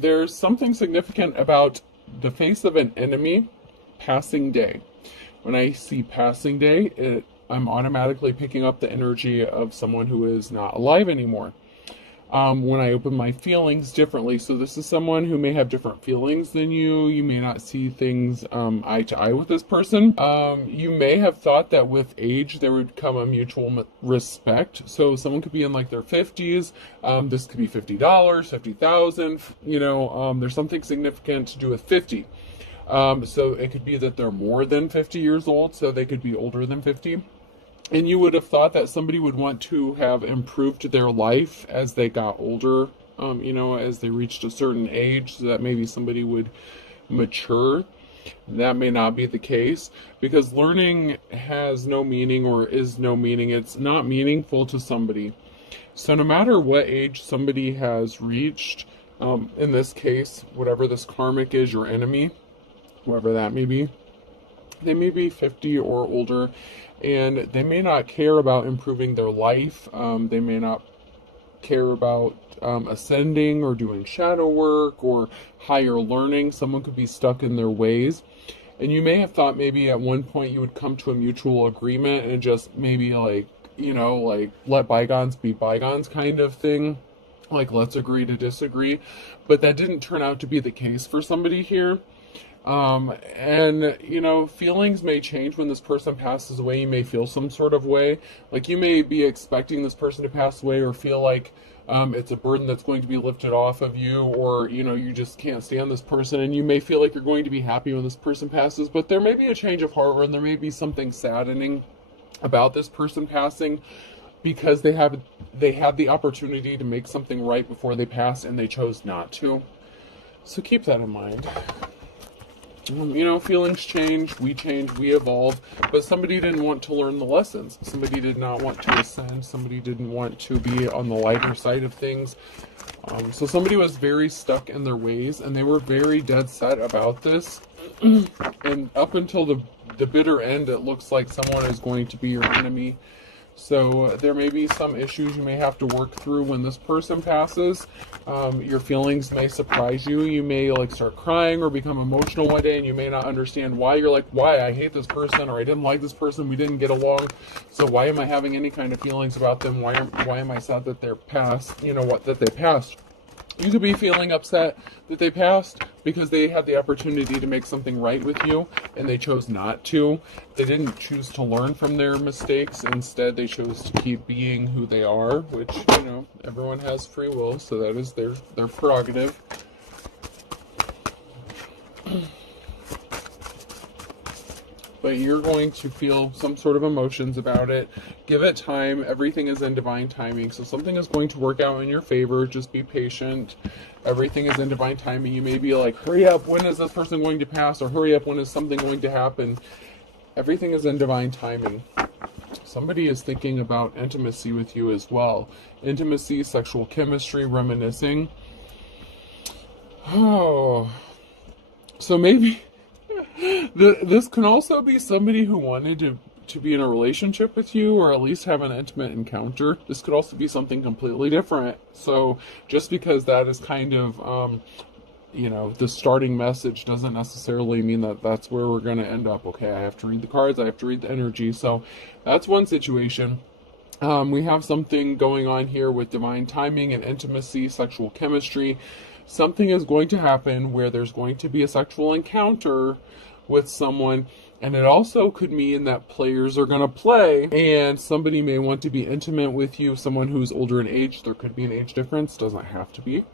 There's something significant about the face of an enemy passing day. When I see passing day, I'm automatically picking up the energy of someone who is not alive anymore. When I open my feelings differently, so this is someone who may have different feelings than you. You may not see things eye to eye with this person. You may have thought that with age there would come a mutual respect. So someone could be in like their 50s. This could be $50, 50,000. There's something significant to do with 50. So it could be that they're more than 50 years old, so they could be older than 50. And you would have thought that somebody would want to have improved their life as they got older, as they reached a certain age, so that maybe somebody would mature. That may not be the case, because learning has no meaning or is no meaning. It's not meaningful to somebody. So no matter what age somebody has reached, in this case, whatever this karmic is, your enemy, whoever that may be, they may be 50 or older, and they may not care about improving their life. They may not care about ascending or doing shadow work or higher learning. Someone could be stuck in their ways. And you may have thought maybe at one point you would come to a mutual agreement and just maybe like let bygones be bygones kind of thing. Like, let's agree to disagree. But that didn't turn out to be the case for somebody here. Feelings may change when this person passes away. You may feel some sort of way. Like, you may be expecting this person to pass away, or feel like it's a burden that's going to be lifted off of you, or, you just can't stand this person, and you may feel like you're going to be happy when this person passes, but there may be a change of heart, or there may be something saddening about this person passing, because they had the opportunity to make something right before they passed, and they chose not to. So keep that in mind. Feelings change, we evolve, but somebody didn't want to learn the lessons. Somebody did not want to ascend. Somebody didn't want to be on the lighter side of things. So somebody was very stuck in their ways, and they were very dead set about this. And up until the bitter end, it looks like someone is going to be your enemy. So there may be some issues you may have to work through when this person passes. Your feelings may surprise you. You may start crying or become emotional one day, and you may not understand why. You're like, why? I hate this person, or I didn't like this person. We didn't get along. So why am I having any kind of feelings about them? Why am I sad that they're passed? That they passed. You could be feeling upset that they passed because they had the opportunity to make something right with you, and they chose not to. They didn't choose to learn from their mistakes. Instead, they chose to keep being who they are, which, everyone has free will, so that is their prerogative. But you're going to feel some sort of emotions about it. Give it time. Everything is in divine timing. So something is going to work out in your favor. Just be patient. Everything is in divine timing. You may be like, hurry up, when is this person going to pass? Or hurry up, when is something going to happen? Everything is in divine timing. Somebody is thinking about intimacy with you as well. Intimacy, sexual chemistry, reminiscing. Oh. So maybe this can also be somebody who wanted to be in a relationship with you, or at least have an intimate encounter. This could also be something completely different. So just because that is kind of, the starting message, doesn't necessarily mean that that's where we're going to end up. Okay, I have to read the cards, I have to read the energy. So that's one situation. We have something going on here with divine timing and intimacy, sexual chemistry. Something is going to happen where there's going to be a sexual encounter with someone, and it also could mean that players are going to play, and somebody may want to be intimate with you, someone who's older in age. There could be an age difference, doesn't have to be.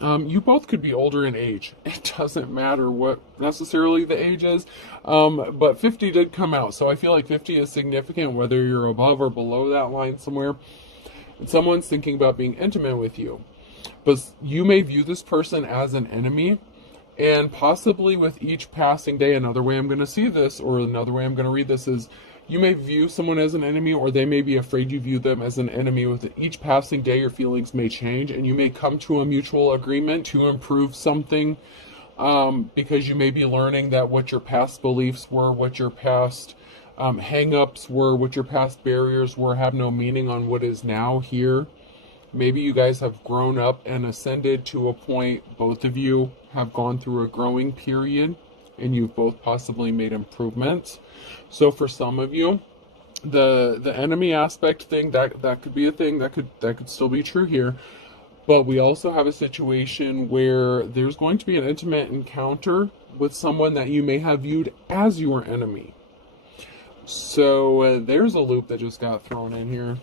You both could be older in age. It doesn't matter what necessarily the age is, but 50 did come out, so I feel like 50 is significant, whether you're above or below that line somewhere. And someone's thinking about being intimate with you. But you may view this person as an enemy, and possibly with each passing day, another way I'm going to see this, or another way I'm going to read this, is you may view someone as an enemy, or they may be afraid you view them as an enemy. With each passing day, your feelings may change, and you may come to a mutual agreement to improve something, because you may be learning that what your past beliefs were, what your past hang-ups were, what your past barriers were, have no meaning on what is now here. Maybe you guys have grown up and ascended to a point, both of you have gone through a growing period and you've both possibly made improvements. So for some of you, the enemy aspect thing, that could be a thing, that could still be true here. But we also have a situation where there's going to be an intimate encounter with someone that you may have viewed as your enemy. So there's a loop that just got thrown in here.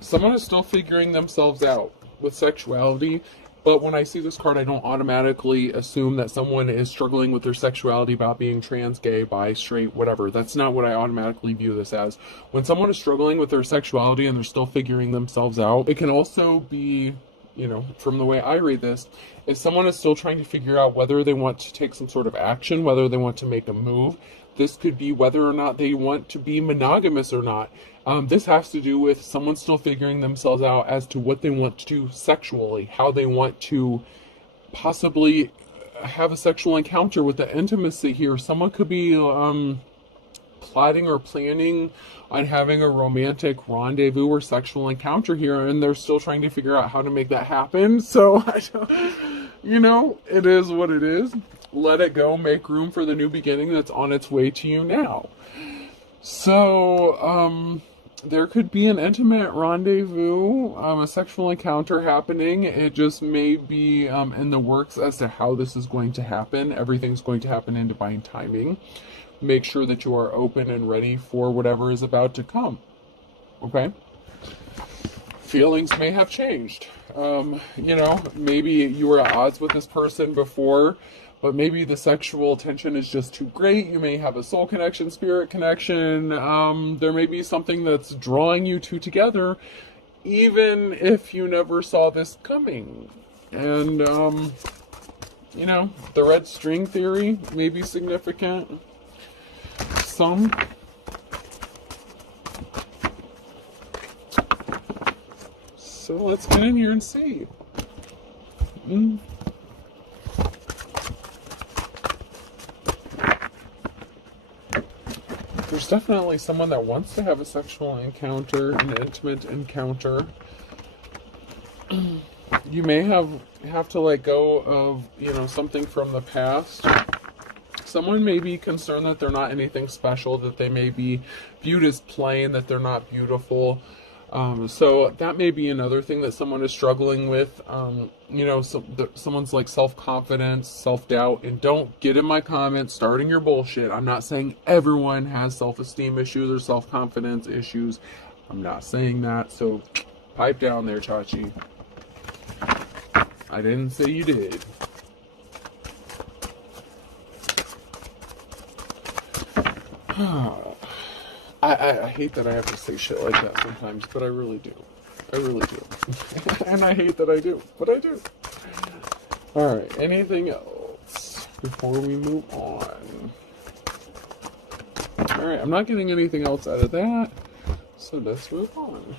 Someone is still figuring themselves out with sexuality, but when I see this card, I don't automatically assume that someone is struggling with their sexuality about being trans, gay, bi, straight, whatever. That's not what I automatically view this as. When someone is struggling with their sexuality and they're still figuring themselves out, it can also be, you know, from the way I read this, if someone is still trying to figure out whether they want to take some sort of action, whether they want to make a move. This could be whether or not they want to be monogamous or not. This has to do with someone still figuring themselves out as to what they want to do sexually, how they want to possibly have a sexual encounter with the intimacy here. Someone could be plotting or planning on having a romantic rendezvous or sexual encounter here, and they're still trying to figure out how to make that happen. So, you know, it is what it is. Let it go. Make room for the new beginning that's on its way to you now. So, there could be an intimate rendezvous, a sexual encounter happening. It just may be in the works as to how this is going to happen. Everything's going to happen in divine timing. Make sure that you are open and ready for whatever is about to come. Okay? Feelings may have changed. You know, maybe you were at odds with this person before, but maybe the sexual tension is just too great. You may have a soul connection, spirit connection. There may be something that's drawing you two together, even if you never saw this coming. And, you know, the red string theory may be significant. Some. So let's get in here and see. There's definitely someone that wants to have a sexual encounter, an intimate encounter. You may have to let go of, you know, something from the past. Someone may be concerned that they're not anything special, that they may be viewed as plain, that they're not beautiful. So that may be another thing that someone is struggling with. You know, someone's like self-confidence, self-doubt, and don't get in my comments starting your bullshit. I'm not saying everyone has self-esteem issues or self-confidence issues. I'm not saying that, so pipe down there, Chachi. I didn't say you did. I hate that I have to say shit like that sometimes, but I really do. I really do. And I hate that I do, but I do. Alright, anything else before we move on? Alright, I'm not getting anything else out of that, so let's move on.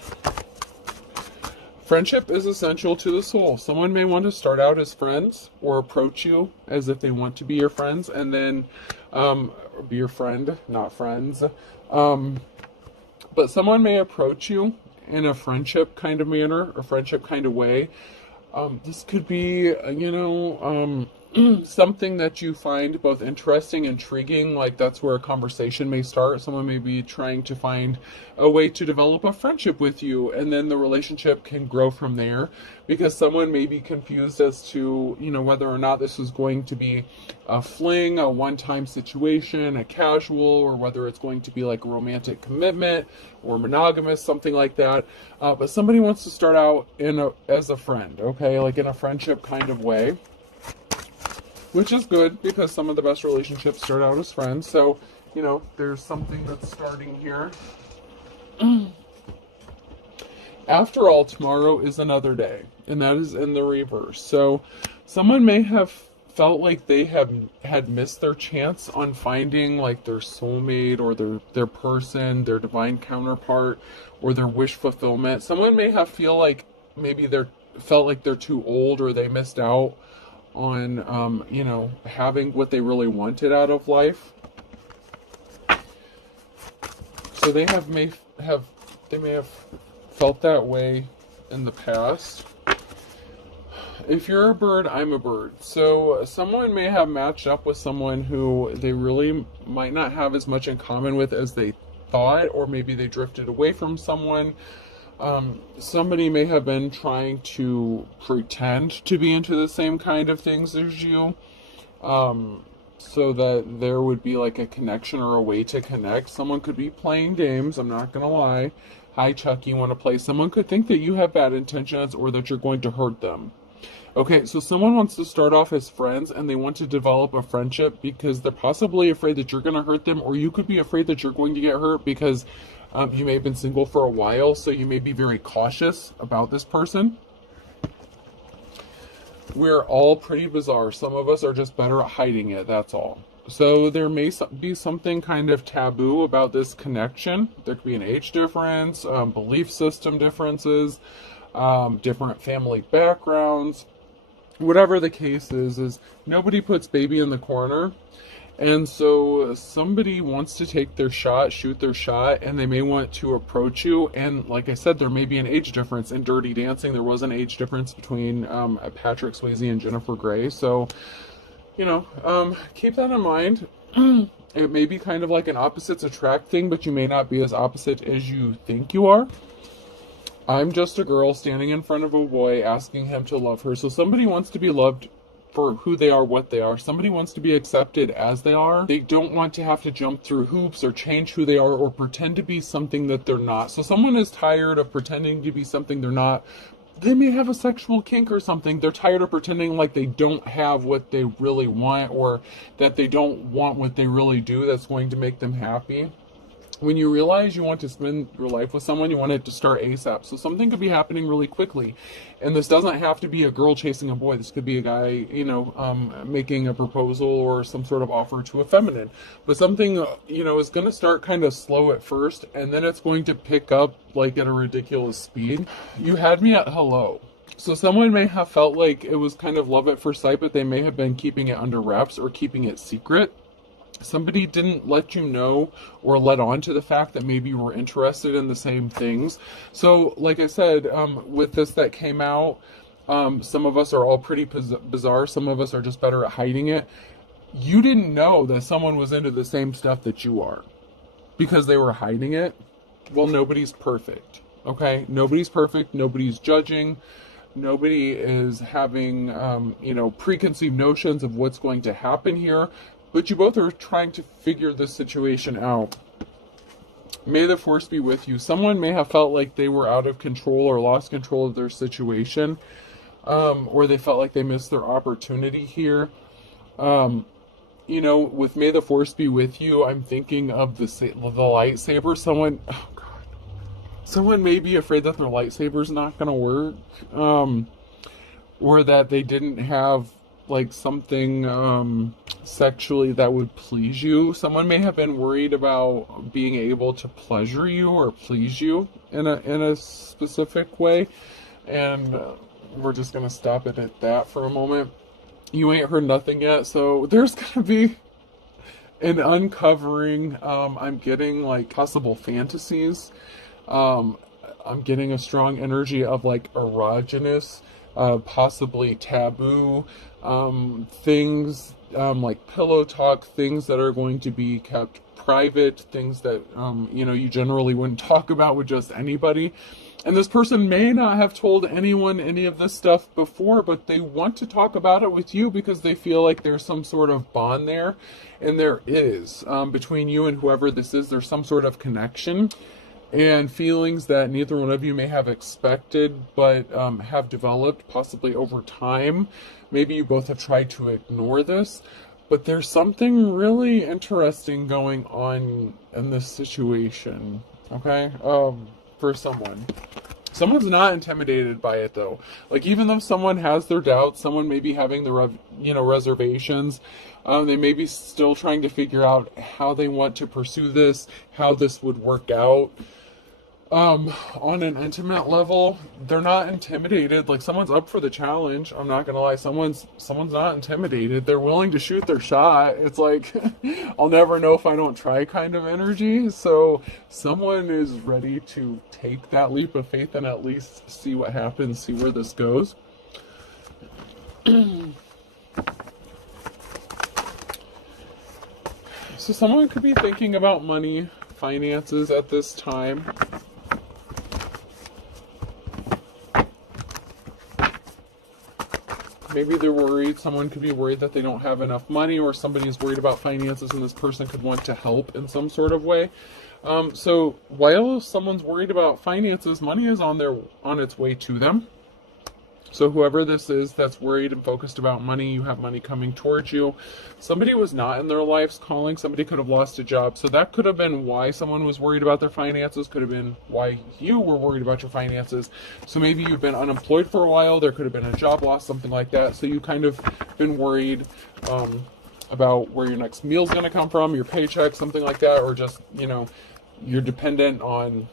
Friendship is essential to the soul. Someone may want to start out as friends or approach you as if they want to be your friends, and then be your friend, not friends. But someone may approach you in a friendship kind of manner, a friendship kind of way. This could be, you know, something that you find both interesting, intriguing, like that's where a conversation may start. Someone may be trying to find a way to develop a friendship with you, and then the relationship can grow from there, because someone may be confused as to, you know, whether or not this is going to be a fling, a one-time situation, a casual, or whether it's going to be like a romantic commitment or monogamous, something like that. But somebody wants to start out as a friend, okay, like in a friendship kind of way. Which is good, because some of the best relationships start out as friends. So, you know, there's something that's starting here. After all, tomorrow is another day, and that is in the reverse. So, someone may have felt like they had missed their chance on finding like their soulmate or their person, their divine counterpart, or their wish fulfillment. Someone may have felt like they're too old, or they missed out on, you know, having what they really wanted out of life. So they may have felt that way in the past. If you're a bird, I'm a bird. So someone may have matched up with someone who they really might not have as much in common with as they thought, or maybe they drifted away from someone. Somebody may have been trying to pretend to be into the same kind of things as you, so that there would be like a connection or a way to connect. Someone could be playing games, I'm not gonna lie. Hi Chuck, you want to play? Someone could think that you have bad intentions or that you're going to hurt them. Okay, so someone wants to start off as friends and they want to develop a friendship because they're possibly afraid that you're going to hurt them, or you could be afraid that you're going to get hurt because you may have been single for a while, so you may be very cautious about this person. We're all pretty bizarre. Some of us are just better at hiding it, that's all. So there may be something kind of taboo about this connection. There could be an age difference, belief system differences, different family backgrounds. Whatever the case is nobody puts baby in the corner. And so somebody wants to take their shot, shoot their shot, and they may want to approach you. And like I said, there may be an age difference. In Dirty Dancing, there was an age difference between Patrick Swayze and Jennifer Grey. So, keep that in mind. It may be kind of like an opposites attract thing, but you may not be as opposite as you think you are. I'm just a girl standing in front of a boy asking him to love her. So somebody wants to be loved for who they are, what they are. Somebody wants to be accepted as they are. They don't want to have to jump through hoops or change who they are or pretend to be something that they're not. So someone is tired of pretending to be something they're not. They may have a sexual kink or something. They're tired of pretending like they don't have what they really want, or that they don't want what they really do that's going to make them happy. When you realize you want to spend your life with someone, you want it to start ASAP. So something could be happening really quickly. And this doesn't have to be a girl chasing a boy. This could be a guy, making a proposal or some sort of offer to a feminine. But something, is going to start kind of slow at first, and then it's going to pick up like at a ridiculous speed. You had me at hello. So someone may have felt like it was kind of love at first sight, but they may have been keeping it under wraps or keeping it secret. Somebody didn't let you know or let on to the fact that maybe you were interested in the same things. So, like I said, with this that came out, some of us are all pretty bizarre. Some of us are just better at hiding it. You didn't know that someone was into the same stuff that you are because they were hiding it. Well, nobody's perfect, okay? Nobody's perfect. Nobody's judging. Nobody is having, preconceived notions of what's going to happen here. But you both are trying to figure this situation out. May the force be with you. Someone may have felt like they were out of control or lost control of their situation, or they felt like they missed their opportunity here. With may the force be with you, I'm thinking of the lightsaber. Someone may be afraid that their lightsaber's not going to work, or that they didn't have like something sexually that would please you. Someone may have been worried about being able to pleasure you or please you in a specific way, and we're just gonna stop it at that for a moment. You ain't heard nothing yet, so there's gonna be an uncovering. I'm getting like possible fantasies. I'm getting a strong energy of like erogenous, possibly taboo things, like pillow talk, things that are going to be kept private, things that you generally wouldn't talk about with just anybody. And this person may not have told anyone any of this stuff before, but they want to talk about it with you because they feel like there's some sort of bond there, and there is, between you and whoever this is. There's some sort of connection and feelings that neither one of you may have expected, but have developed possibly over time. Maybe you both have tried to ignore this, but there's something really interesting going on in this situation, okay? For someone. Someone's not intimidated by it, though. Like, even though someone has their doubts, someone may be having the reservations, they may be still trying to figure out how they want to pursue this, how this would work out. On an intimate level, they're not intimidated. Like, someone's up for the challenge. I'm not gonna lie, someone's not intimidated. They're willing to shoot their shot. It's like I'll never know if I don't try kind of energy. So someone is ready to take that leap of faith and at least see what happens, see where this goes. So someone could be thinking about money, finances at this time. Maybe they're worried. Someone could be worried that they don't have enough money, or somebody's worried about finances and this person could want to help in some sort of way. So while someone's worried about finances, money is on its way to them. So whoever this is that's worried and focused about money, you have money coming towards you. Somebody was not in their life's calling. Somebody could have lost a job. So that could have been why someone was worried about their finances. Could have been why you were worried about your finances. So maybe you've been unemployed for a while. There could have been a job loss, something like that. So you kind of been worried about where your next meal's going to come from, your paycheck, something like that. Or just, you're dependent on,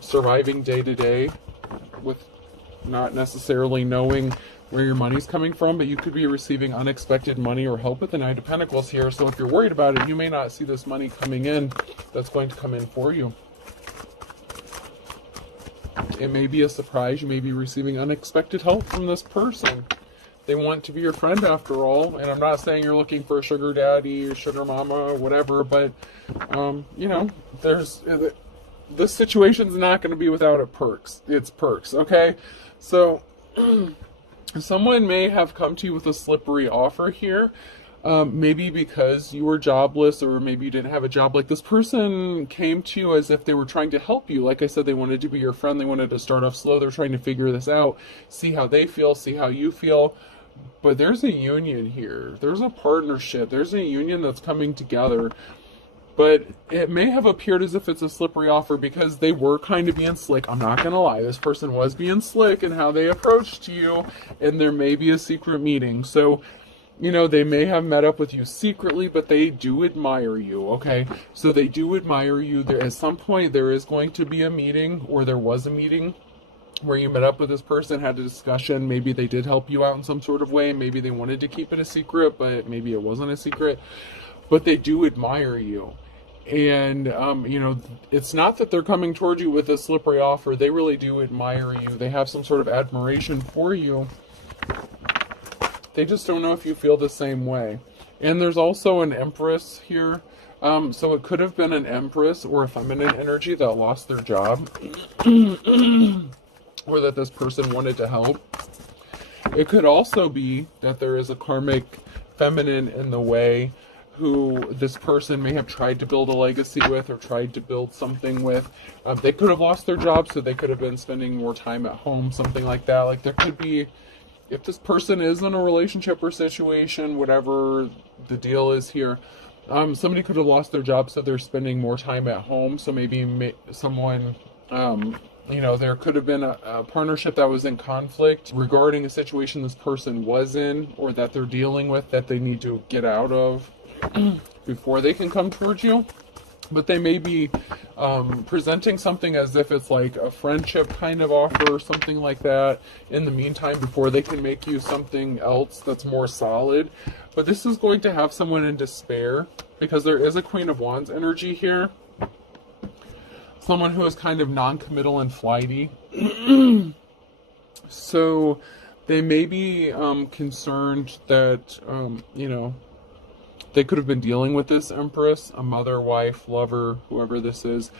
surviving day to day with not necessarily knowing where your money's coming from, but you could be receiving unexpected money or help with the Knight of Pentacles here. So if you're worried about it, you may not see this money coming in that's going to come in for you. It may be a surprise. You may be receiving unexpected help from this person. They want to be your friend after all. And I'm not saying you're looking for a sugar daddy or sugar mama or whatever, but, this situation's not going to be without its perks, okay? So someone may have come to you with a slippery offer here, maybe because you were jobless, or maybe you didn't have a job. Like, this person came to you as if they were trying to help you. Like I said, they wanted to be your friend. They wanted to start off slow. They're trying to figure this out, see how they feel, see how you feel. But there's a union here. There's a partnership. There's a union that's coming together. But it may have appeared as if it's a slippery offer because they were kind of being slick. I'm not going to lie. This person was being slick in how they approached you, and there may be a secret meeting. So, they may have met up with you secretly, but they do admire you, okay? So they do admire you. At some point, there is going to be a meeting, or there was a meeting where you met up with this person, had a discussion. Maybe they did help you out in some sort of way. Maybe they wanted to keep it a secret, but maybe it wasn't a secret. But they do admire you. And, it's not that they're coming towards you with a slippery offer. They really do admire you. They have some sort of admiration for you. They just don't know if you feel the same way. And there's also an Empress here. So it could have been an Empress or a feminine energy that lost their job. Or that this person wanted to help. It could also be that there is a karmic feminine in the way who this person may have tried to build a legacy with, or tried to build something with. They could have lost their job, so they could have been spending more time at home, something like that. Like, there could be, if this person is in a relationship or situation, whatever the deal is here, somebody could have lost their job, so they're spending more time at home. So maybe someone, there could have been a partnership that was in conflict regarding a situation this person was in, or that they're dealing with, that they need to get out of before they can come towards you. But they may be presenting something as if it's like a friendship kind of offer or something like that in the meantime, before they can make you something else that's more solid. But this is going to have someone in despair, because there is a Queen of Wands energy here. Someone who is kind of non-committal and flighty. So they may be concerned that, they could have been dealing with this Empress, a mother, wife, lover, whoever this is.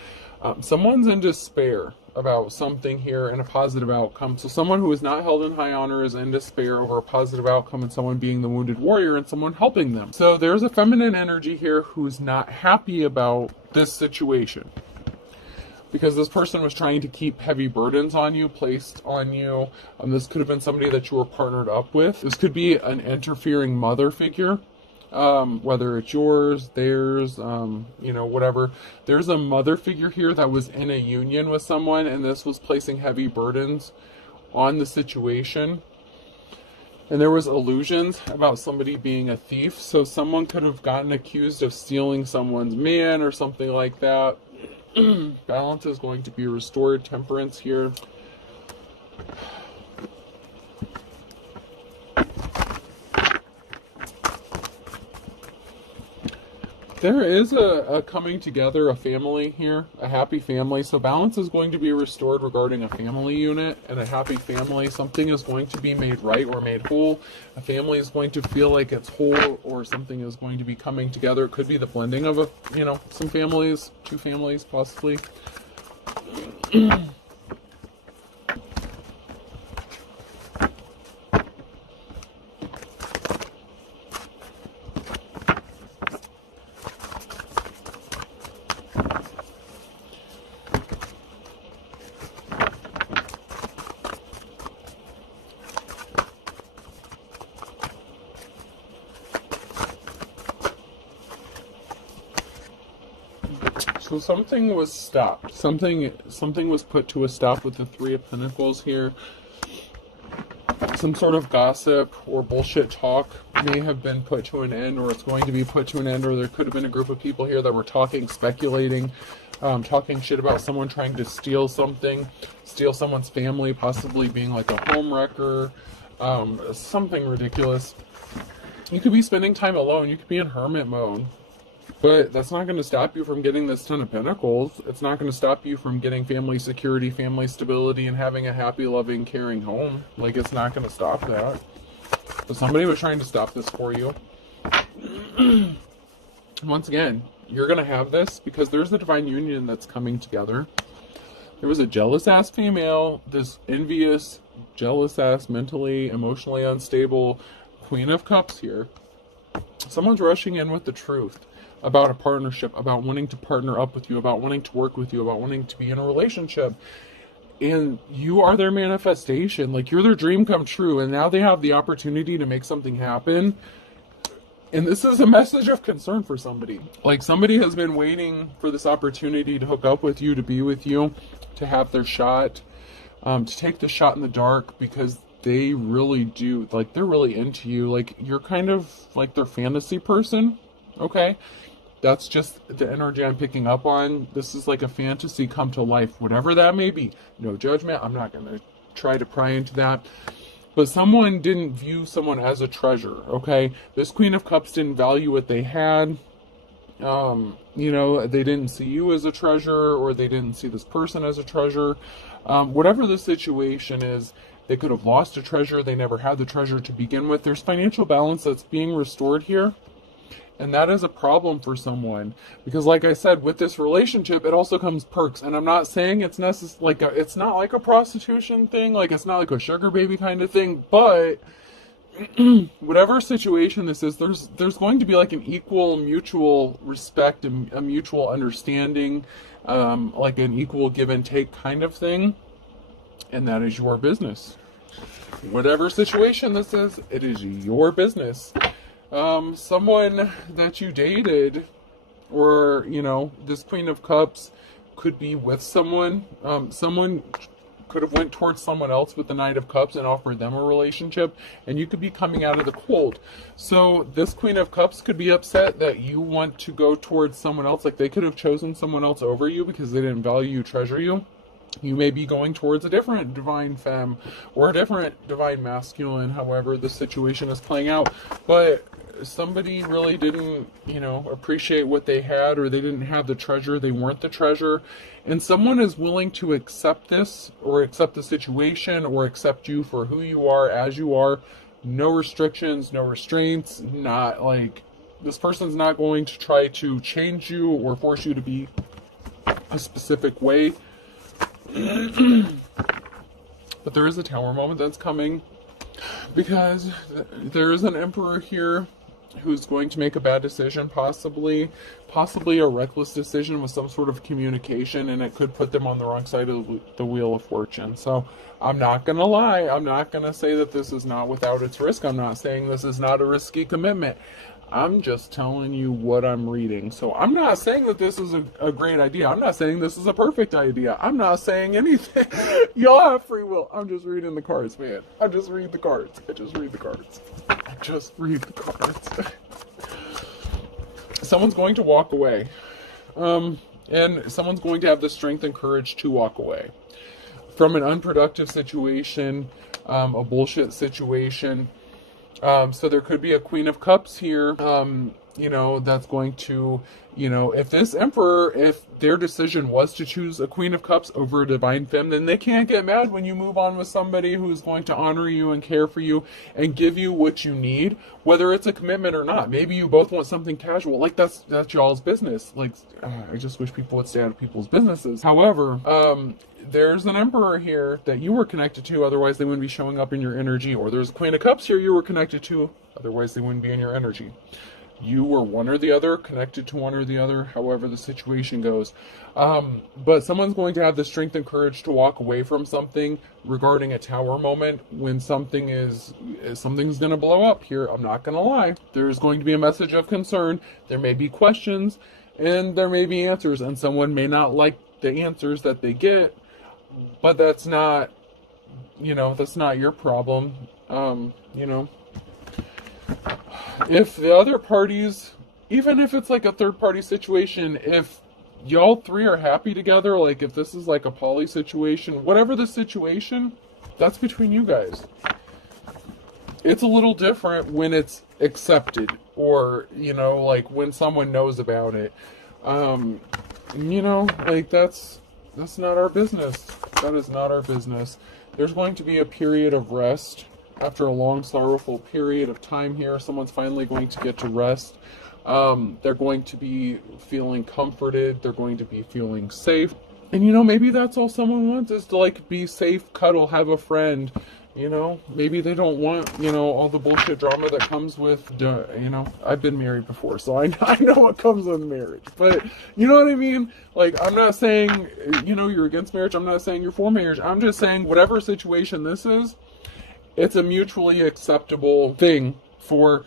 Someone's in despair about something here and a positive outcome. So someone who is not held in high honor is in despair over a positive outcome, and someone being the wounded warrior and someone helping them. So there's a feminine energy here who's not happy about this situation, because this person was trying to keep heavy burdens on you, placed on you. This could have been somebody that you were partnered up with. This could be an interfering mother figure. Whether it's yours, theirs, whatever. There's a mother figure here that was in a union with someone, and this was placing heavy burdens on the situation. And there was illusions about somebody being a thief. So someone could have gotten accused of stealing someone's man or something like that. Balance is going to be restored. Temperance here. There is a coming together, a family here, a happy family. So balance is going to be restored regarding a family unit and a happy family. Something is going to be made right or made whole. A family is going to feel like it's whole, or something is going to be coming together. It could be the blending of some families, two families possibly. So something was stopped. Something was put to a stop with the Three of Pentacles here. Some sort of gossip or bullshit talk may have been put to an end, or it's going to be put to an end, or there could have been a group of people here that were talking, speculating, talking shit about someone trying to steal something, steal someone's family, possibly being like a home wrecker, something ridiculous. You could be spending time alone. You could be in hermit mode. But that's not going to stop you from getting this Ten of Pentacles. It's not going to stop you from getting family security, family stability, and having a happy, loving, caring home. Like, it's not going to stop that. But somebody was trying to stop this for you. Once again, you're going to have this because there's a divine union that's coming together. There was a jealous-ass female, this envious, jealous-ass, mentally, emotionally unstable Queen of Cups here. Someone's rushing in with the truth about a partnership, about wanting to partner up with you, about wanting to work with you, about wanting to be in a relationship. And you are their manifestation. Like, you're their dream come true. And now they have the opportunity to make something happen. And this is a message of concern for somebody. Like, somebody has been waiting for this opportunity to hook up with you, to be with you, to have their shot, to take the shot in the dark, because they really do, like, they're really into you. Like, you're kind of like their fantasy person. Okay? That's just the energy I'm picking up on. This is like a fantasy come to life, whatever that may be. No judgment. I'm not going to try to pry into that. But someone didn't view someone as a treasure, okay? This Queen of Cups didn't value what they had. They didn't see you as a treasure, or they didn't see this person as a treasure. Whatever the situation is, they could have lost a treasure. They never had the treasure to begin with. There's financial balance that's being restored here. And that is a problem for someone, because like I said, with this relationship, it also comes perks. And I'm not saying it's it's not like a prostitution thing, like it's not like a sugar baby kind of thing, but whatever situation this is, there's going to be like an equal mutual respect and a mutual understanding, like an equal give and take kind of thing. And that is your business. Whatever situation this is, it is your business. Someone that you dated, or, this Queen of Cups could be with someone. Someone could have went towards someone else with the Knight of Cups and offered them a relationship, and you could be coming out of the cold. So this Queen of Cups could be upset that you want to go towards someone else. Like, they could have chosen someone else over you because they didn't value you, treasure you. You may be going towards a different divine femme or a different divine masculine, however the situation is playing out. But somebody really didn't, appreciate what they had, or they didn't have the treasure. They weren't the treasure. And someone is willing to accept this, or accept the situation, or accept you for who you are, as you are. No restrictions, no restraints. Not like, this person's not going to try to change you or force you to be a specific way. But there is a Tower moment that's coming, because there is an Emperor here who's going to make a bad decision, possibly a reckless decision with some sort of communication, and it could put them on the wrong side of the Wheel of Fortune. So I'm not gonna lie, I'm not gonna say that this is not without its risk. I'm not saying this is not a risky commitment. I'm just telling you what I'm reading. So I'm not saying that this is a great idea. I'm not saying this is a perfect idea. I'm not saying anything. Y'all have free will. I'm just reading the cards, man. I just read the cards. Someone's going to walk away. And someone's going to have the strength and courage to walk away from an unproductive situation, a bullshit situation. So there could be a Queen of Cups here, that's going to, if this Emperor, if their decision was to choose a Queen of Cups over a Divine Femme, then they can't get mad when you move on with somebody who's going to honor you and care for you and give you what you need, whether it's a commitment or not. Maybe you both want something casual. Like, that's y'all's business. Like, I just wish people would stay out of people's businesses. However, there's an Emperor here that you were connected to, otherwise they wouldn't be showing up in your energy. Or there's a Queen of Cups here you were connected to, otherwise they wouldn't be in your energy. You were one or the other, connected to one or the other, however the situation goes. But someone's going to have the strength and courage to walk away from something regarding a Tower moment when something's going to blow up here. I'm not going to lie. There's going to be a message of concern. There may be questions and there may be answers, and someone may not like the answers that they get, but that's not your problem. If the other parties, even if it's like a third party situation, if y'all three are happy together, like if this is like a poly situation, whatever the situation, that's between you guys. It's a little different when it's accepted, or, like when someone knows about it. Like that's not our business. That is not our business. There's going to be a period of rest. After a long, sorrowful period of time here, someone's finally going to get to rest. They're going to be feeling comforted. They're going to be feeling safe. And, maybe that's all someone wants, is to, like, be safe, cuddle, have a friend. Maybe they don't want, all the bullshit drama that comes with, I've been married before, so I know what comes with marriage. But, you know what I mean? Like, I'm not saying, you're against marriage. I'm not saying you're for marriage. I'm just saying whatever situation this is, it's a mutually acceptable thing for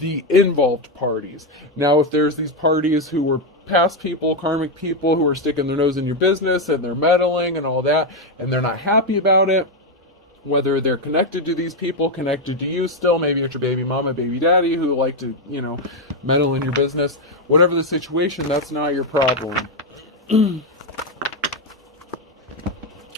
the involved parties. Now, if there's these parties who were past people, karmic people, who are sticking their nose in your business and they're meddling and all that, and they're not happy about it, whether they're connected to these people, connected to you still, maybe it's your baby mama, baby daddy, who like to, meddle in your business, whatever the situation, that's not your problem.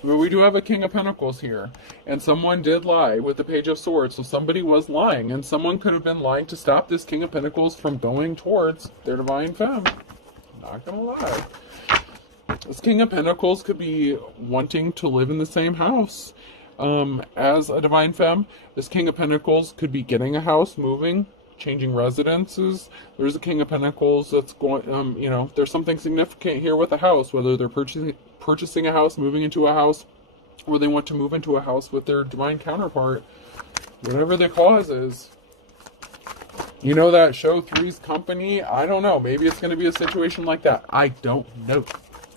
But we do have a King of Pentacles here, and someone did lie with the Page of Swords, so somebody was lying, and someone could have been lying to stop this King of Pentacles from going towards their Divine Femme. Not gonna lie. This King of Pentacles could be wanting to live in the same house as a Divine Femme. This King of Pentacles could be getting a house, moving, changing residences. There's a King of Pentacles that's going, there's something significant here with a house, whether they're purchasing a house, moving into a house, or they want to move into a house with their divine counterpart. Whatever the cause is. That show Three's Company? I don't know. Maybe it's going to be a situation like that. I don't know.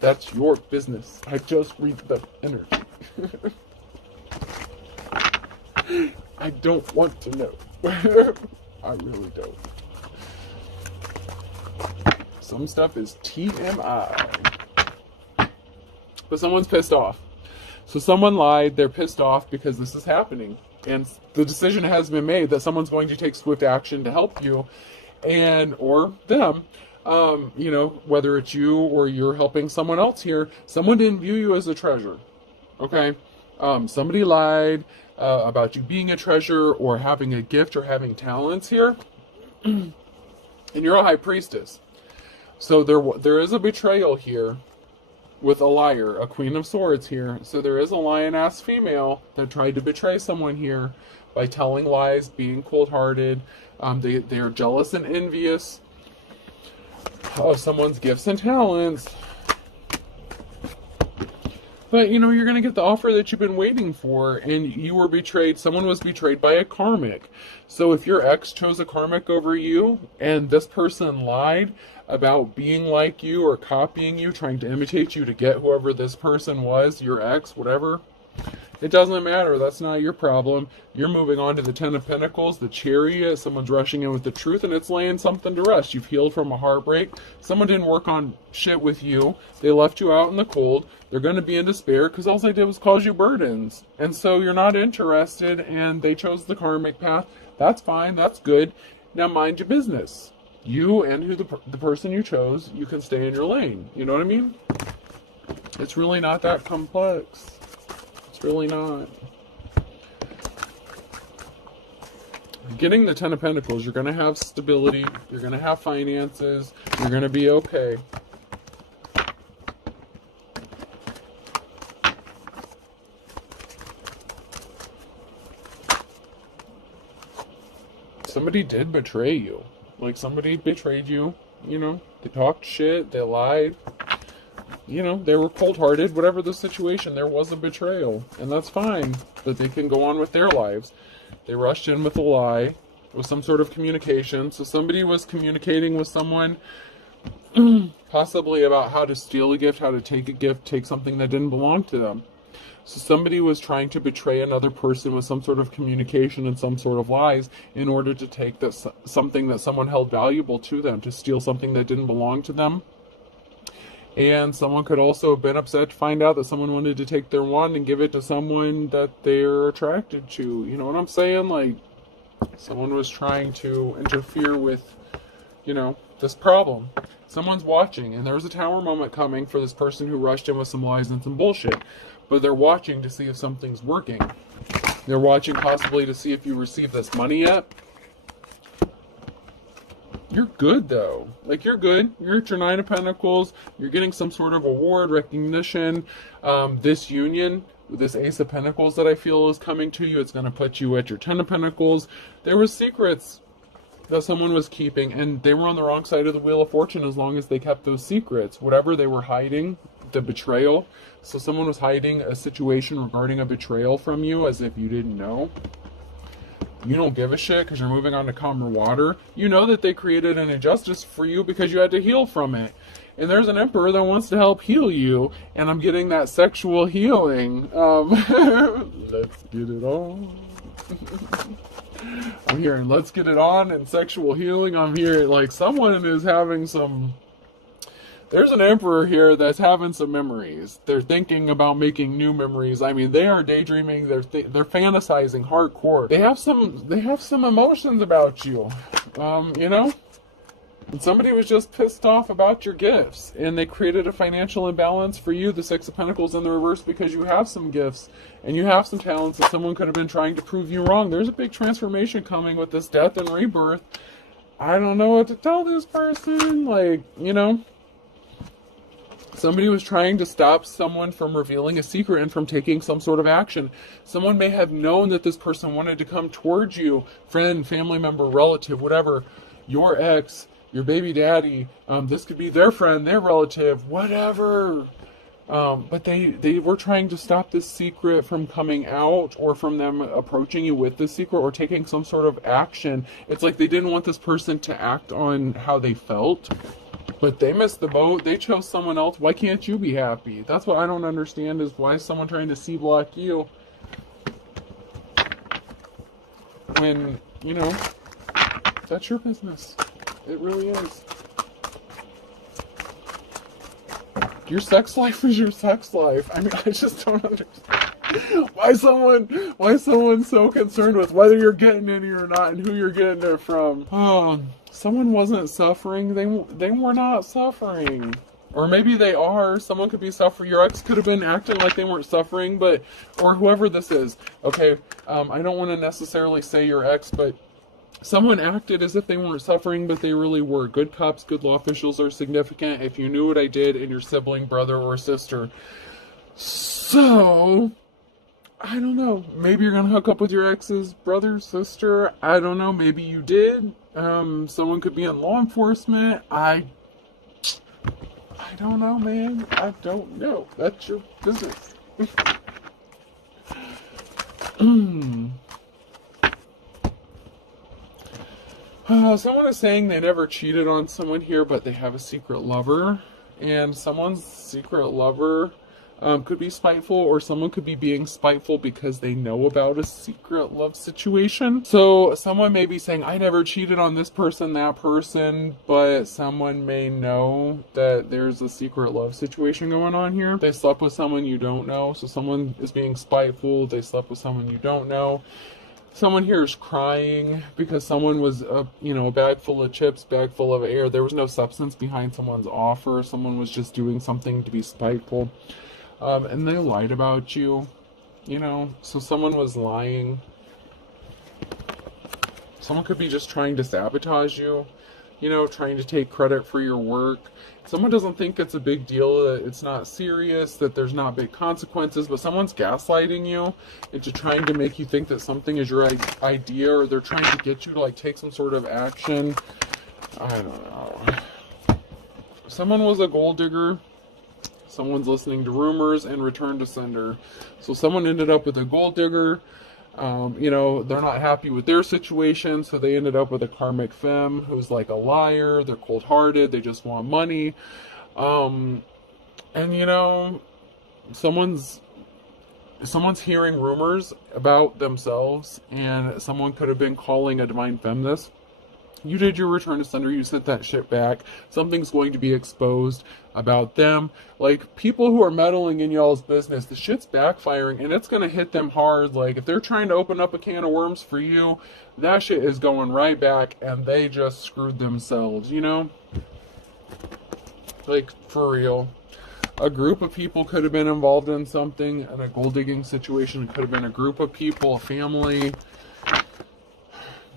That's your business. I just read the energy. I don't want to know. I really don't. Some stuff is TMI. But someone's pissed off. So someone lied, they're pissed off because this is happening. And the decision has been made that someone's going to take swift action to help you, or them. Whether it's you or you're helping someone else here, someone didn't view you as a treasure. Okay? Somebody lied about you being a treasure or having a gift or having talents here. And you're a high priestess. So there is a betrayal here with a liar, a Queen of Swords here. So there is a lion-ass female that tried to betray someone here by telling lies, being cold-hearted. They are jealous and envious of someone's gifts and talents. But, you're going to get the offer that you've been waiting for, and you were betrayed. Someone was betrayed by a karmic. So if your ex chose a karmic over you, and this person lied about being like you or copying you, trying to imitate you to get whoever this person was, your ex, whatever, it doesn't matter. That's not your problem. You're moving on to the Ten of Pentacles, the Chariot. Someone's rushing in with the truth, and it's laying something to rest. You've healed from a heartbreak. Someone didn't work on shit with you. They left you out in the cold. They're going to be in despair because all they did was cause you burdens. And so you're not interested, and they chose the karmic path. That's fine. That's good. Now mind your business. You and the person you chose, you can stay in your lane. You know what I mean? It's really not that complex. It's really not. Getting the Ten of Pentacles, you're going to have stability, you're going to have finances, you're going to be okay. Somebody did betray you. Like, somebody betrayed you, you know? They talked shit, they lied. You know, they were cold-hearted. Whatever the situation, there was a betrayal. And that's fine. But they can go on with their lives. They rushed in with a lie, with some sort of communication. So somebody was communicating with someone, possibly about how to steal a gift, how to take a gift, take something that didn't belong to them. So somebody was trying to betray another person with some sort of communication and some sort of lies in order to take something that someone held valuable to them, to steal something that didn't belong to them. And someone could also have been upset to find out that someone wanted to take their wand and give it to someone that they're attracted to. You know what I'm saying? Like, someone was trying to interfere with, you know, this problem. Someone's watching, and there was a tower moment coming for this person who rushed in with some lies and some bullshit. But they're watching to see if something's working. They're watching possibly to see if you receive this money yet. You're good, though. Like, you're good. You're at your Nine of Pentacles. You're getting some sort of award, recognition. This union, this Ace of Pentacles that I feel is coming to you, it's going to put you at your Ten of Pentacles. There were secrets that someone was keeping, and they were on the wrong side of the Wheel of Fortune as long as they kept those secrets. Whatever they were hiding, the betrayal. So someone was hiding a situation regarding a betrayal from you as if you didn't know. You don't give a shit because you're moving on to calmer water. You know that they created an injustice for you because you had to heal from it. And there's an emperor that wants to help heal you. And I'm getting that sexual healing. Let's get it on. I'm hearing let's get it on and sexual healing. I'm hearing like someone is having some... There's an emperor here that's having some memories. They're thinking about making new memories. I mean, they are daydreaming. They're fantasizing hardcore. They have some emotions about you. You know? And somebody was just pissed off about your gifts. And they created a financial imbalance for you, the Six of Pentacles in the reverse, because you have some gifts and you have some talents and someone could have been trying to prove you wrong. There's a big transformation coming with this death and rebirth. I don't know what to tell this person. Like, you know? Somebody was trying to stop someone from revealing a secret and from taking some sort of action. Someone may have known that this person wanted to come towards you, friend, family member, relative, whatever, your ex, your baby daddy, this could be their friend, their relative, whatever. But they were trying to stop this secret from coming out or from them approaching you with this secret or taking some sort of action. It's like they didn't want this person to act on how they felt. But they missed the boat. They chose someone else. Why can't you be happy? That's what I don't understand is why is someone trying to C-block you? When, you know, that's your business. It really is. Your sex life is your sex life. I mean, I just don't understand. Why someone's so concerned with whether you're getting any or not and who you're getting it from. Oh, someone wasn't suffering. They were not suffering. Or maybe they are. Someone could be suffering. Your ex could have been acting like they weren't suffering, but, or whoever this is. Okay, I don't want to necessarily say your ex, but someone acted as if they weren't suffering, but they really were. Good cops, good law officials are significant if you knew what I did and your sibling, brother, or sister. So, I don't know. Maybe you're going to hook up with your ex's brother, sister. I don't know. Maybe you did. Someone could be in law enforcement. I don't know, man. I don't know. That's your business. Someone is saying they never cheated on someone here, but they have a secret lover. And someone's secret lover could be spiteful, or someone could be being spiteful because they know about a secret love situation. So someone may be saying, I never cheated on this person, that person, but someone may know that there's a secret love situation going on here. They slept with someone you don't know, so someone is being spiteful. They slept with someone you don't know. Someone here is crying because someone was, a bag full of chips, bag full of air. There was no substance behind someone's offer. Someone was just doing something to be spiteful. And they lied about you, So someone was lying. Someone could be just trying to sabotage you, trying to take credit for your work. Someone doesn't think it's a big deal, that it's not serious, that there's not big consequences, but someone's gaslighting you into trying to make you think that something is your idea, or they're trying to get you to take some sort of action. I don't know. Someone was a gold digger. Someone's listening to rumors and return to sender. So someone ended up with a gold digger. They're not happy with their situation, so they ended up with a karmic femme who's like a liar. They're cold-hearted. They just want money. Someone's hearing rumors about themselves, and someone could have been calling a divine femme this. You did your return to sender, you sent that shit back. Something's going to be exposed about them. People who are meddling in y'all's business, the shit's backfiring, and it's going to hit them hard. If they're trying to open up a can of worms for you, that shit is going right back, and they just screwed themselves, for real. A group of people could have been involved in something, in a gold digging situation. It could have been a group of people, a family.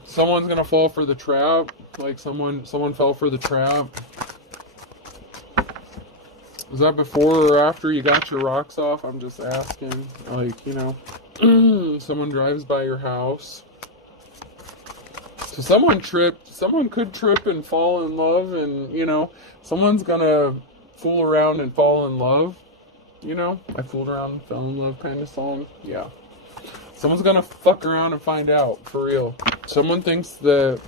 Someone's gonna fall for the trap. Someone fell for the trap. Was that before or after you got your rocks off? I'm just asking. Someone drives by your house. So someone could trip and fall in love, and someone's gonna fool around and fall in love. I fooled around and fell in love kind of song. Yeah. Someone's gonna fuck around and find out, for real. Someone thinks that,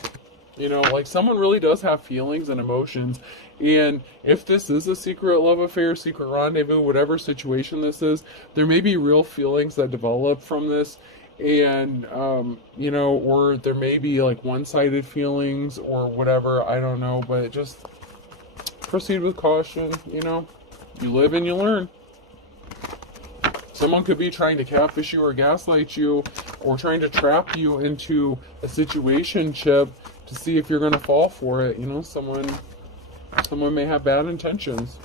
someone really does have feelings and emotions. And if this is a secret love affair, secret rendezvous, whatever situation this is, there may be real feelings that develop from this. And, or there may be one-sided feelings or whatever, I don't know. But just proceed with caution, You live and you learn. Someone could be trying to catfish you or gaslight you, or trying to trap you into a situationship to see if you're going to fall for it. Someone may have bad intentions.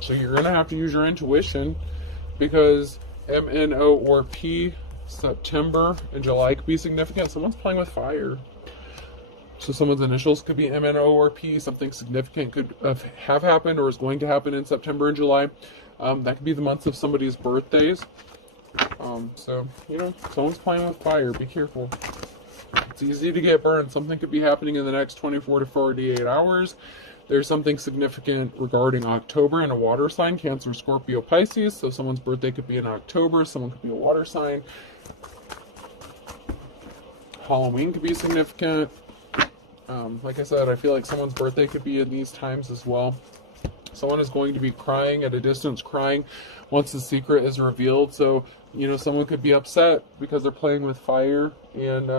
So you're going to have to use your intuition, because MNO or P, September and July could be significant. Someone's playing with fire. So someone's initials could be MNO or P. Something significant could have happened or is going to happen in September and July. That could be the months of somebody's birthdays. Someone's playing with fire. Be careful. It's easy to get burned. Something could be happening in the next 24 to 48 hours. There's something significant regarding October in a water sign, Cancer, Scorpio, Pisces. So someone's birthday could be in October. Someone could be a water sign. Halloween could be significant. Like I said, I feel like someone's birthday could be in these times as well. Someone is going to be crying at a distance, crying once the secret is revealed. So, someone could be upset because they're playing with fire. And,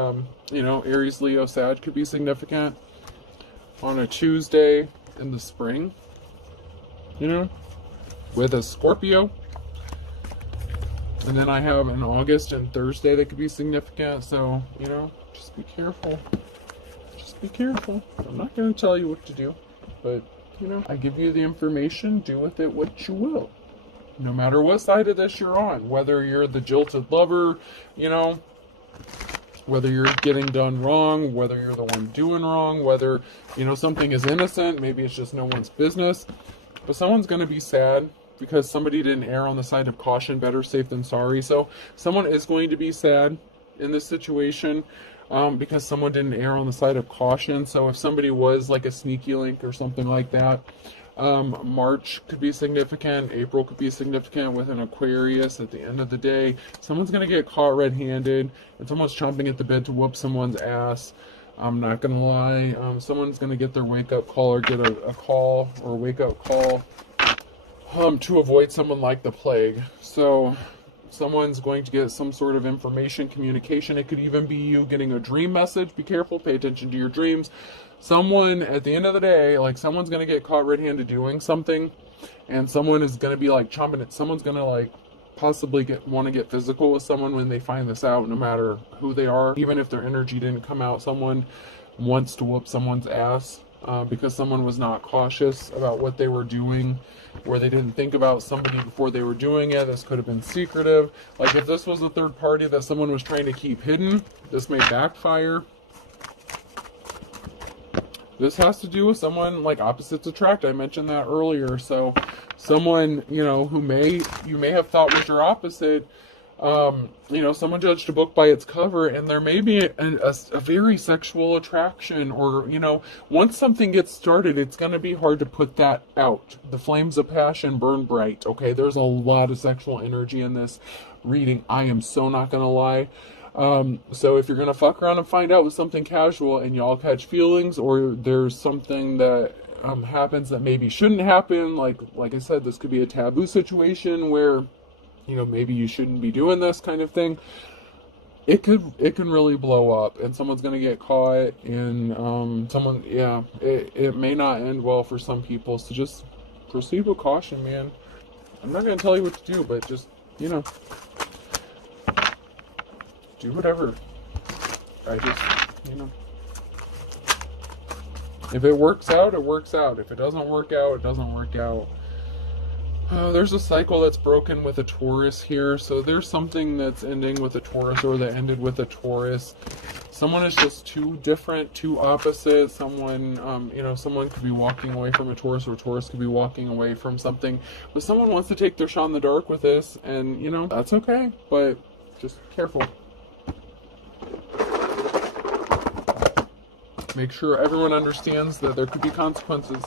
Aries, Leo, Sag could be significant on a Tuesday in the spring, with a Scorpio. And then I have an August and Thursday that could be significant. So, just be careful. Just be careful. I'm not going to tell you what to do, but I give you the information, do with it what you will. No matter what side of this you're on, whether you're the jilted lover, whether you're getting done wrong, whether you're the one doing wrong, whether, something is innocent, maybe it's just no one's business, but someone's going to be sad because somebody didn't err on the side of caution. Better safe than sorry. So someone is going to be sad in this situation. Because someone didn't err on the side of caution. So if somebody was like a sneaky link or something like that, March could be significant. April could be significant with an Aquarius. At the end of the day, someone's going to get caught red-handed, and someone's chomping at the bit to whoop someone's ass. I'm not going to lie. Someone's going to get their wake-up call, or get a call or wake-up call to avoid someone like the plague. So someone's going to get some sort of information, communication. It could even be you getting a dream message. Be careful, pay attention to your dreams. Someone, at the end of the day, someone's going to get caught red-handed doing something, and someone is going to be chomping it. Someone's going to possibly want to get physical with someone when they find this out, no matter who they are. Even if their energy didn't come out, someone wants to whoop someone's ass because someone was not cautious about what they were doing, where they didn't think about somebody before they were doing it. This could have been secretive. Like if this was a third party that someone was trying to keep hidden, this may backfire. This has to do with someone like opposites attract. I mentioned that earlier. So someone, you know, who you may have thought was your opposite, you know, someone judged a book by its cover, and there may be a very sexual attraction, or, you know, once something gets started, it's going to be hard to put that out. The flames of passion burn bright, okay? There's a lot of sexual energy in this reading. I am so not going to lie. So if you're going to fuck around and find out with something casual and y'all catch feelings, or there's something that happens that maybe shouldn't happen, like I said, this could be a taboo situation where, you know, maybe you shouldn't be doing this kind of thing. It can really blow up, and someone's gonna get caught, and it may not end well for some people. So just proceed with caution, man. I'm not gonna tell you what to do, but just, you know, do whatever. I just, you know, if it works out, it works out. If it doesn't work out, it doesn't work out. There's a cycle that's broken with a Taurus here. So there's something that's ending with a Taurus, or that ended with a Taurus. Someone is just too different, too opposite. Someone, you know, someone could be walking away from a Taurus, or Taurus could be walking away from something. But someone wants to take their shot in the dark with this, and, you know, that's okay. But just careful. Make sure everyone understands that there could be consequences.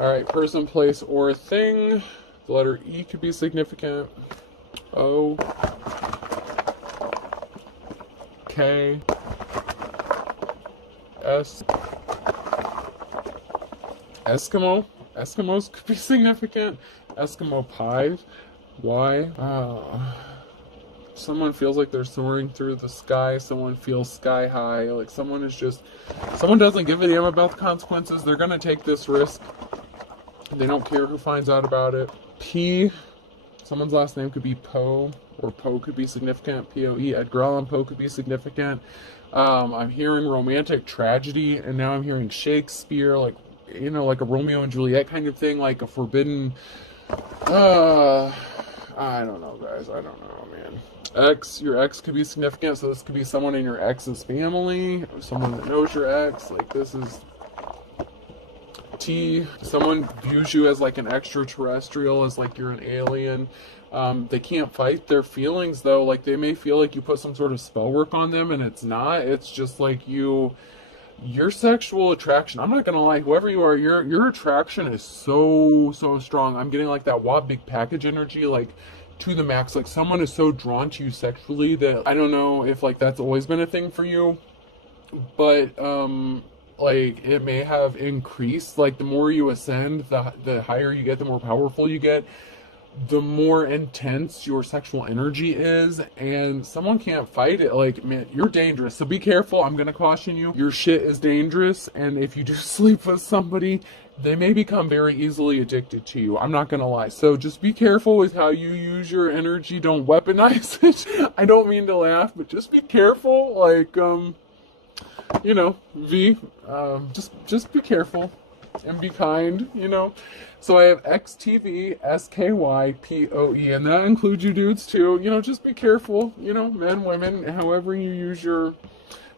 Alright, person, place, or thing. The letter E could be significant. O. K. S. Eskimo. Eskimos could be significant. Eskimo pies. Y. Someone feels like they're soaring through the sky. Someone feels sky high. Like someone doesn't give a damn about the consequences. They're going to take this risk. They don't care who finds out about it. P. Someone's last name could be Poe, or Poe could be significant. P-O-E. Edgar Allan Poe could be significant. I'm hearing romantic tragedy, and now I'm hearing Shakespeare, like, you know, like a Romeo and Juliet kind of thing, like a forbidden... I don't know, guys. I don't know, man. Ex, your ex could be significant, so this could be someone in your ex's family, or someone that knows your ex. Like, this is... T, someone views you as like an extraterrestrial, as like you're an alien. They can't fight their feelings, though. Like, they may feel like you put some sort of spell work on them, and it's not. It's just like your sexual attraction. I'm not gonna lie, whoever you are, your attraction is so strong. I'm getting like that WAP big package energy, like to the max. Like someone is so drawn to you sexually that I don't know if like that's always been a thing for you, but like it may have increased. Like the more you ascend, the higher you get, the more powerful you get, the more intense your sexual energy is, and someone can't fight it. Like, man, you're dangerous, so be careful. I'm gonna caution you. Your shit is dangerous, and if you do sleep with somebody, they may become very easily addicted to you. I'm not gonna lie. So just be careful with how you use your energy. Don't weaponize it. I don't mean to laugh, but just be careful. Like, you know, just be careful and be kind, you know. So I have XTV, SKY, POE, and that includes you dudes too. You know, just be careful, you know, men, women, however you use your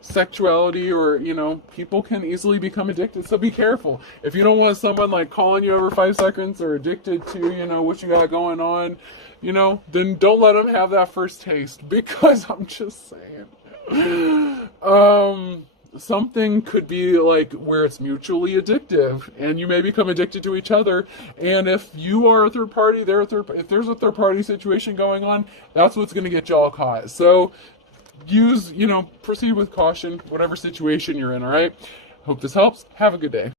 sexuality, or, you know, people can easily become addicted, so be careful. If you don't want someone like calling you every 5 seconds or addicted to, you know, what you got going on, you know, then don't let them have that first taste, because I'm just saying. Something could be like where it's mutually addictive, and you may become addicted to each other. And if you are a third party, if there's a third party situation going on, that's what's going to get y'all caught. So proceed with caution, whatever situation you're in. All right. Hope this helps. Have a good day.